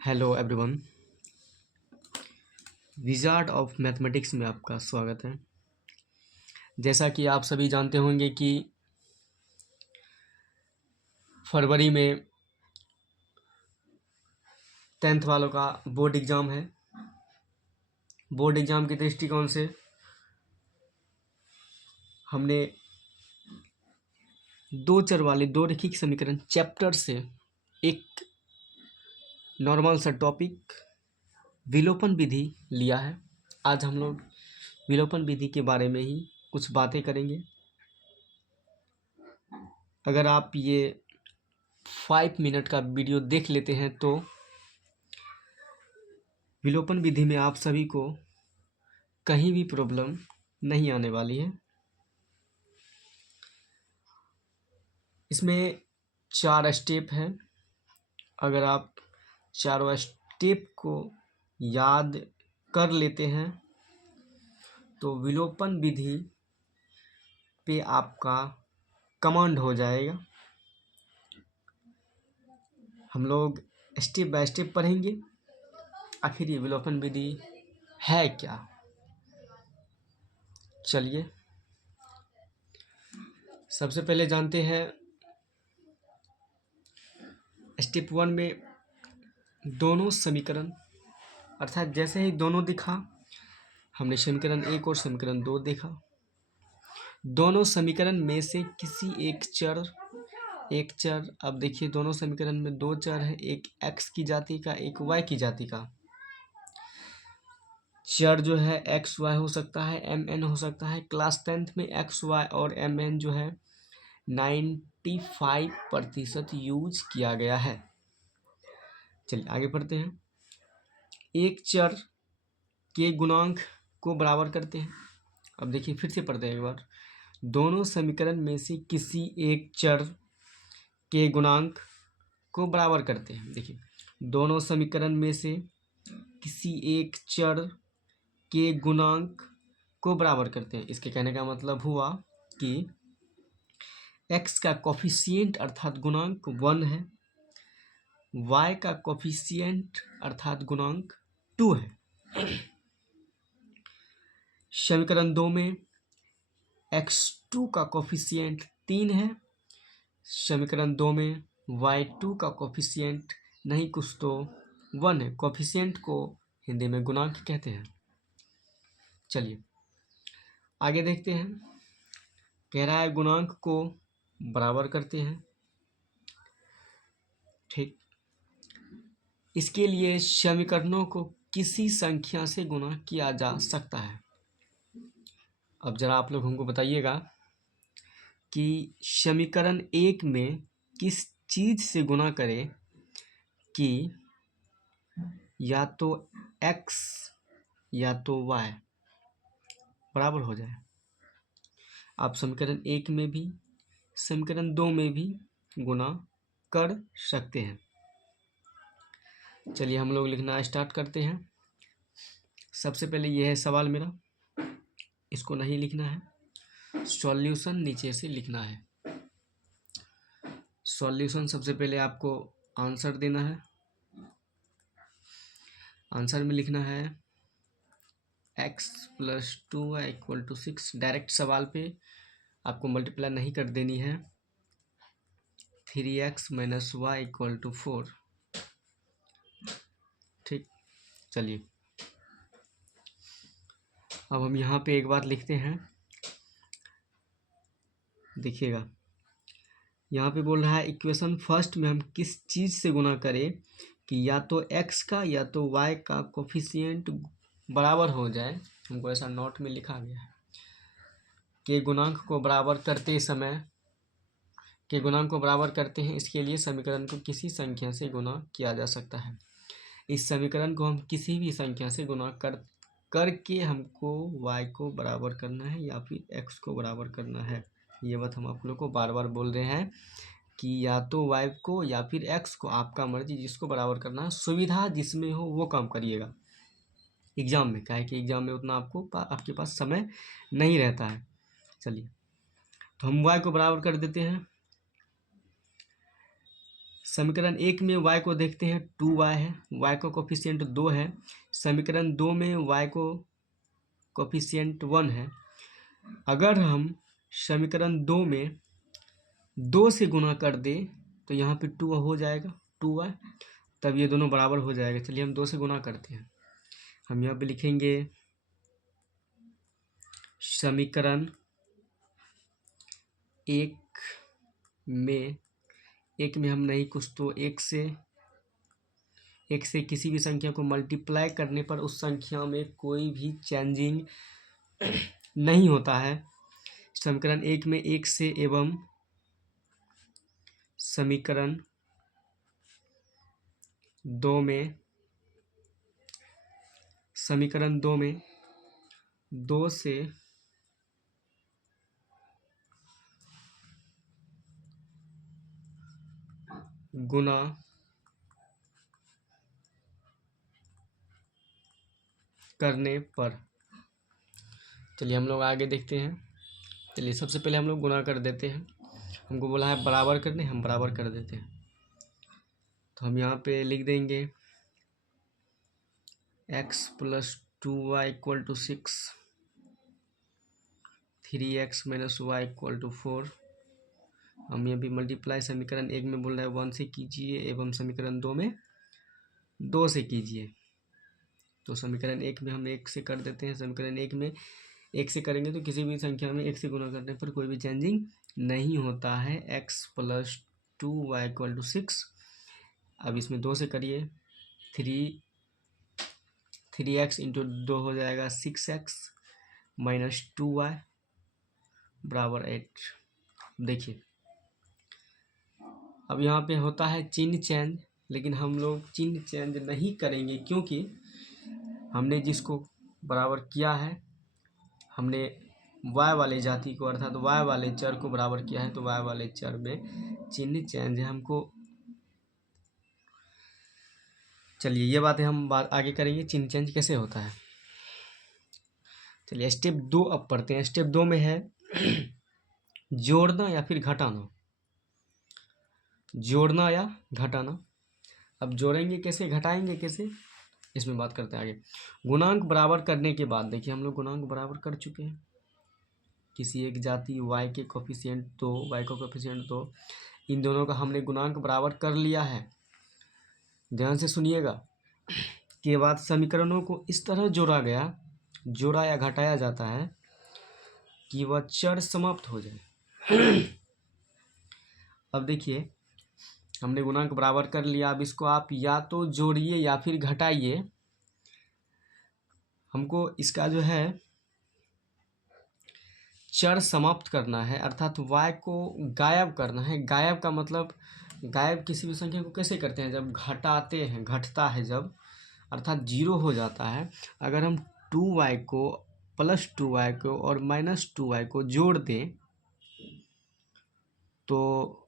Hello everyone, wizard of mathematics में आपका स्वागत है। जैसा कि आप सभी जानते होंगे कि फरवरी में 10th वालों का बोर्ड एग्ज़ाम है। बोर्ड एग्ज़ाम के दृष्टिकोण से हमने दो चर वाले दो रैखिक समीकरण चैप्टर से एक नॉर्मल सा टॉपिक विलोपन विधि लिया है। आज हम लोग विलोपन विधि के बारे में ही कुछ बातें करेंगे। अगर आप ये 5 मिनट का वीडियो देख लेते हैं तो विलोपन विधि में आप सभी को कहीं भी प्रॉब्लम नहीं आने वाली है। इसमें 4 स्टेप हैं। अगर आप चारों स्टेप को याद कर लेते हैं तो विलोपन विधि पे आपका कमांड हो जाएगा। हम लोग स्टेप बाय स्टेप पढ़ेंगे आखिर ये विलोपन विधि है क्या। चलिए सबसे पहले जानते हैं स्टेप 1 में दोनों समीकरण, अर्थात जैसे ही दोनों दिखा हमने समीकरण 1 और समीकरण 2 देखा। दोनों समीकरण में से किसी एक चर अब देखिए दोनों समीकरण में दो चर है, एक x की जाति का एक y की जाति का। चर जो है एक्स वाई हो सकता है, एम एन हो सकता है। क्लास 10th में एक्स वाई और एम एन जो है 95% यूज किया गया है। चलिए आगे बढ़ते हैं। एक चर के गुणांक को बराबर करते हैं। अब देखिए फिर से पढ़ते हैं एक बार। दोनों समीकरण में से किसी एक चर के गुणांक को बराबर करते हैं। देखिए दोनों समीकरण में से किसी एक चर के गुणांक को बराबर करते हैं। इसके कहने का मतलब हुआ कि x का कोफिशिएंट अर्थात गुणांक 1 है, y का कोफिशिएंट अर्थात गुणांक 2 है। समीकरण 2 में x2 का कोफिशिएंट 3 है। समीकरण 2 में y2 का कोफिशिएंट नहीं कुछ तो 1 है। कोफिशिएंट को हिंदी में गुणांक कहते हैं। चलिए आगे देखते हैं। कह रहा है गुणांक को बराबर करते हैं। ठीक, इसके लिए समीकरणों को किसी संख्या से गुणा किया जा सकता है। अब जरा आप लोग हमको बताइएगा कि समीकरण 1 में किस चीज से गुणा करें कि या तो x या तो y बराबर हो जाए। आप समीकरण 1 में भी समीकरण 2 में भी गुणा कर सकते हैं। चलिए हम लोग लिखना स्टार्ट करते हैं। सबसे पहले यह है सवाल मेरा, इसको नहीं लिखना है, सॉल्यूशन नीचे से लिखना है। सॉल्यूशन सबसे पहले आपको आंसर देना है। आंसर में लिखना है x + 2y = 6। डायरेक्ट सवाल पे आपको मल्टीप्लाई नहीं कर देनी है। 3x - y = 4। ठीक, चलिए अब हम यहाँ पे एक बात लिखते हैं। देखिएगा यहाँ पे बोल रहा है इक्वेशन फर्स्ट में हम किस चीज़ से गुणा करें कि या तो x का या तो y का कोफिशिएंट बराबर हो जाए। हमको ऐसा नोट में लिखा गया है कि गुणांक को बराबर करते हैं। इसके लिए समीकरण को किसी संख्या से गुणा किया जा सकता है। इस समीकरण को हम किसी भी संख्या से गुणा करके हमको y को बराबर करना है या फिर x को बराबर करना है। ये बात हम आप लोग को बार बार बोल रहे हैं कि या तो y को या फिर x को, आपका मर्जी जिसको बराबर करना है। सुविधा जिसमें हो वो काम करिएगा एग्जाम में, क्या है कि एग्जाम में उतना आपके पास समय नहीं रहता है। चलिए तो हम y को बराबर कर देते हैं। समीकरण 1 में y को देखते हैं 2y है, y का कोफिशिएंट 2 है। समीकरण 2 में y को कोफिशिएंट 1 है। अगर हम समीकरण 2 में 2 से गुना कर दें तो यहाँ पे 2 हो जाएगा 2y, तब ये दोनों बराबर हो जाएगा। चलिए हम 2 से गुना करते हैं। हम यहाँ पे लिखेंगे समीकरण 1 में हम नहीं कुछ तो एक से किसी भी संख्या को मल्टीप्लाई करने पर उस संख्या में कोई भी चेंजिंग नहीं होता है। समीकरण 1 में 1 से एवं समीकरण 2 में 2 से गुना करने पर, चलिए हम लोग आगे देखते हैं। चलिए सबसे पहले हम लोग गुना कर देते हैं। हमको बोला है बराबर करने, हम बराबर कर देते हैं। तो हम यहाँ पे लिख देंगे x + 2y = 6, 3x - y = 4। हम ये भी मल्टीप्लाई समीकरण 1 में बोल रहा है 1 से कीजिए एवं समीकरण 2 में 2 से कीजिए। तो समीकरण 1 में हम 1 से कर देते हैं। समीकरण 1 में 1 से करेंगे तो किसी भी संख्या में 1 से गुना करने पर कोई भी चेंजिंग नहीं होता है। x + 2y = 6। अब इसमें 2 से करिए, 3x × 2 हो जाएगा 6x - 2y = 8। देखिए अब यहाँ पे होता है चिन्ह चेंज, लेकिन हम लोग चिन्ह चेंज नहीं करेंगे क्योंकि हमने जिसको बराबर किया है, हमने y वाले जाति को अर्थात y वाले चर को बराबर किया है, तो y वाले चर में चिन्ह चेंज है हमको। चलिए ये बातें हम आगे करेंगे, चिन्ह चेंज कैसे होता है। चलिए स्टेप 2 अब पढ़ते हैं। स्टेप 2 में है जोड़ना या फिर घटाना। जोड़ना या घटाना। अब जोड़ेंगे कैसे, घटाएंगे कैसे, इसमें बात करते हैं आगे। गुणांक बराबर करने के बाद, देखिए हम लोग गुणांक बराबर कर चुके हैं। किसी एक जाति y के कोफिशिएंट 2, y का कोफिशिएंट 2, इन दोनों का हमने गुणांक बराबर कर लिया है। ध्यान से सुनिएगा। के बाद समीकरणों को इस तरह जोड़ा या घटाया जाता है कि वह चर समाप्त हो जाए। अब देखिए हमने गुणांक बराबर कर लिया। अब इसको आप या तो जोड़िए या फिर घटाइए। हमको इसका जो है चर समाप्त करना है, अर्थात y को गायब करना है। गायब का मतलब, गायब किसी भी संख्या को कैसे करते हैं, जब घटाते हैं, घटता है जब, अर्थात 0 हो जाता है। अगर हम 2y को +2y को और -2y को जोड़ दें तो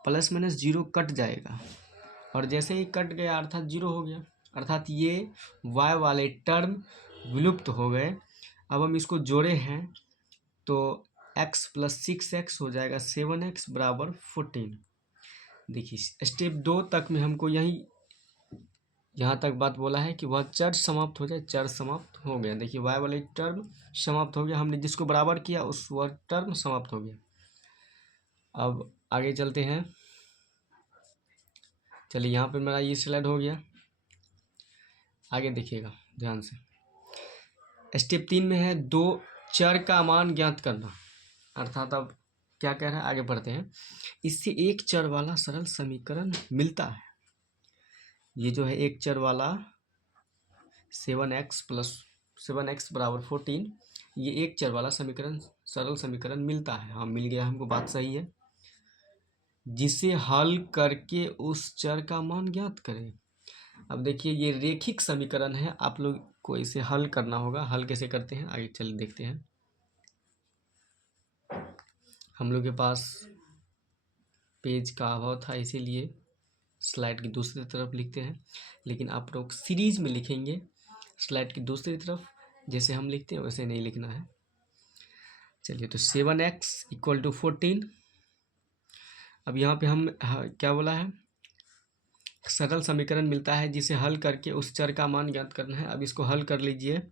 +-0 कट जाएगा, और जैसे ही कट गया अर्थात 0 हो गया, अर्थात ये y वाले टर्म विलुप्त हो गए। अब हम इसको जोड़े हैं तो x + 6x हो जाएगा 7x = 14। देखिए स्टेप 2 तक में हमको यहाँ तक बात बोला है कि वह चर समाप्त हो जाए। चर समाप्त हो गया। देखिए y वाले टर्म समाप्त हो गया, हमने जिसको बराबर किया उस वह टर्म समाप्त हो गया। अब आगे चलते हैं। चलिए यहाँ पे मेरा ये स्लाइड हो गया, आगे देखिएगा ध्यान से। स्टेप 3 में है 2 चर का मान ज्ञात करना, अर्थात अब क्या कह रहा है, आगे बढ़ते हैं। इससे एक चर वाला सरल समीकरण मिलता है। ये जो है एक चर वाला 7x = 14, ये एक चर वाला सरल समीकरण मिलता है। हाँ मिल गया हमको, बात सही है। जिसे हल करके उस चर का मान ज्ञात करें। अब देखिए ये रेखिक समीकरण है, आप लोग को इसे हल करना होगा। हल कैसे करते हैं आगे चल देखते हैं। हम लोग के पास पेज का अभाव था, इसीलिए स्लाइड की दूसरी तरफ लिखते हैं, लेकिन आप लोग सीरीज में लिखेंगे स्लाइड की दूसरी तरफ। जैसे हम लिखते हैं वैसे नहीं लिखना है। चलिए तो 7x = 14। अब यहाँ पे हम क्या बोला है, सरल समीकरण मिलता है जिसे हल करके उस चर का मान ज्ञात करना है। अब इसको हल कर लीजिए।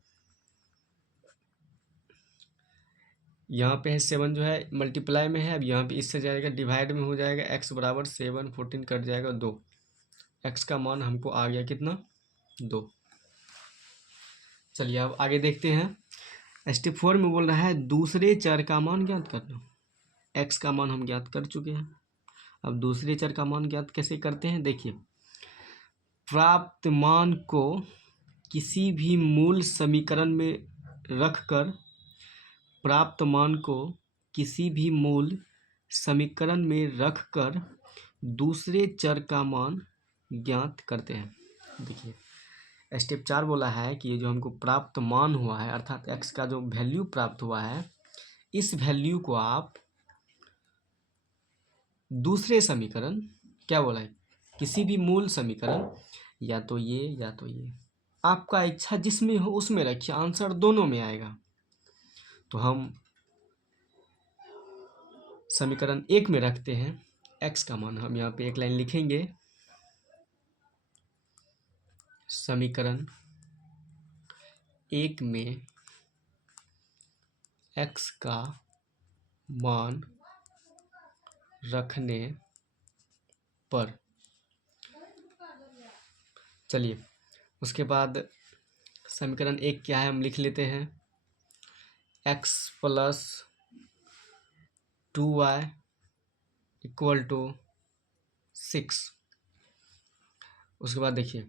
यहाँ पे है 7 जो है मल्टीप्लाई में है, अब यहाँ पे इससे जाएगा डिवाइड में हो जाएगा। x बराबर 7 14 कट जाएगा 2। x का मान हमको आ गया कितना 2। चलिए अब आगे देखते हैं। स्टेप 4 में बोल रहा है दूसरे चर का मान ज्ञात करना। x का मान हम ज्ञात कर चुके हैं। अब दूसरे चर का मान ज्ञात कैसे करते हैं, देखिए प्राप्त मान को किसी भी मूल समीकरण में रखकर प्राप्त मान को किसी भी मूल समीकरण में रखकर दूसरे चर का मान ज्ञात करते हैं। देखिए स्टेप 4 बोला है कि ये जो हमको प्राप्त मान हुआ है अर्थात x का जो वैल्यू प्राप्त हुआ है, इस वैल्यू को आप दूसरे समीकरण, क्या बोला है, किसी भी मूल समीकरण, या तो ये आपका इच्छा जिसमें हो उसमें रखिए, आंसर दोनों में आएगा। तो हम समीकरण 1 में रखते हैं x का मान। हम यहाँ पे एक लाइन लिखेंगे, समीकरण 1 में x का मान रखने पर। चलिए उसके बाद समीकरण 1 क्या है हम लिख लेते हैं, x plus 2y equal to 6। उसके बाद देखिए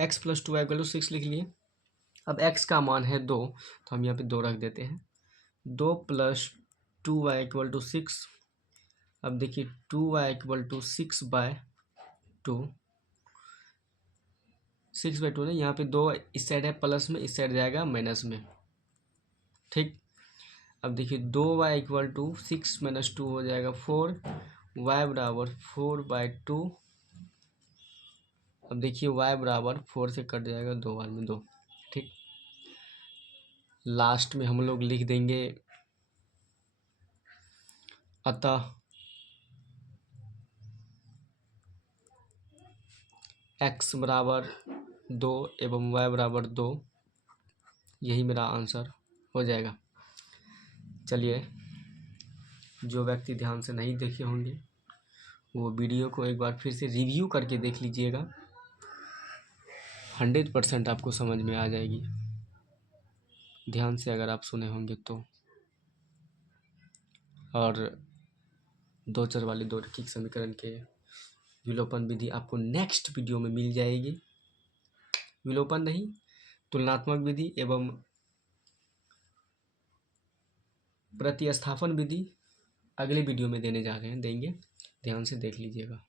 x plus 2y equal to 6 लिख लिए। अब x का मान है 2, तो हम यहाँ पे 2 रख देते हैं। 2 प्लस 2y इक्वल टू 6। अब देखिए 2y इक्वल टू 6/2। 6/2 नहीं, यहाँ पे 2 इस साइड है प्लस में, इस साइड जाएगा माइनस में, ठीक। अब देखिए 2y इक्वल टू 6 - 2 हो जाएगा 4, y बराबर 4/2। अब देखिए y बराबर 4 से कट जाएगा 2 बार में 2, ठीक। लास्ट में हम लोग लिख देंगे अतः x बराबर 2 एवं y बराबर 2, यही मेरा आंसर हो जाएगा। चलिए जो व्यक्ति ध्यान से नहीं देखे होंगे वो वीडियो को एक बार फिर से रिव्यू करके देख लीजिएगा, 100% आपको समझ में आ जाएगी, ध्यान से अगर आप सुने होंगे तो। और दो चर वाले दो रैखिक समीकरण के विलोपन विधि आपको नेक्स्ट वीडियो में मिल जाएगी। विलोपन नहीं, तुलनात्मक विधि एवं प्रतिस्थापन विधि अगले वीडियो में देने जा रहे हैं, देंगे, ध्यान से देख लीजिएगा।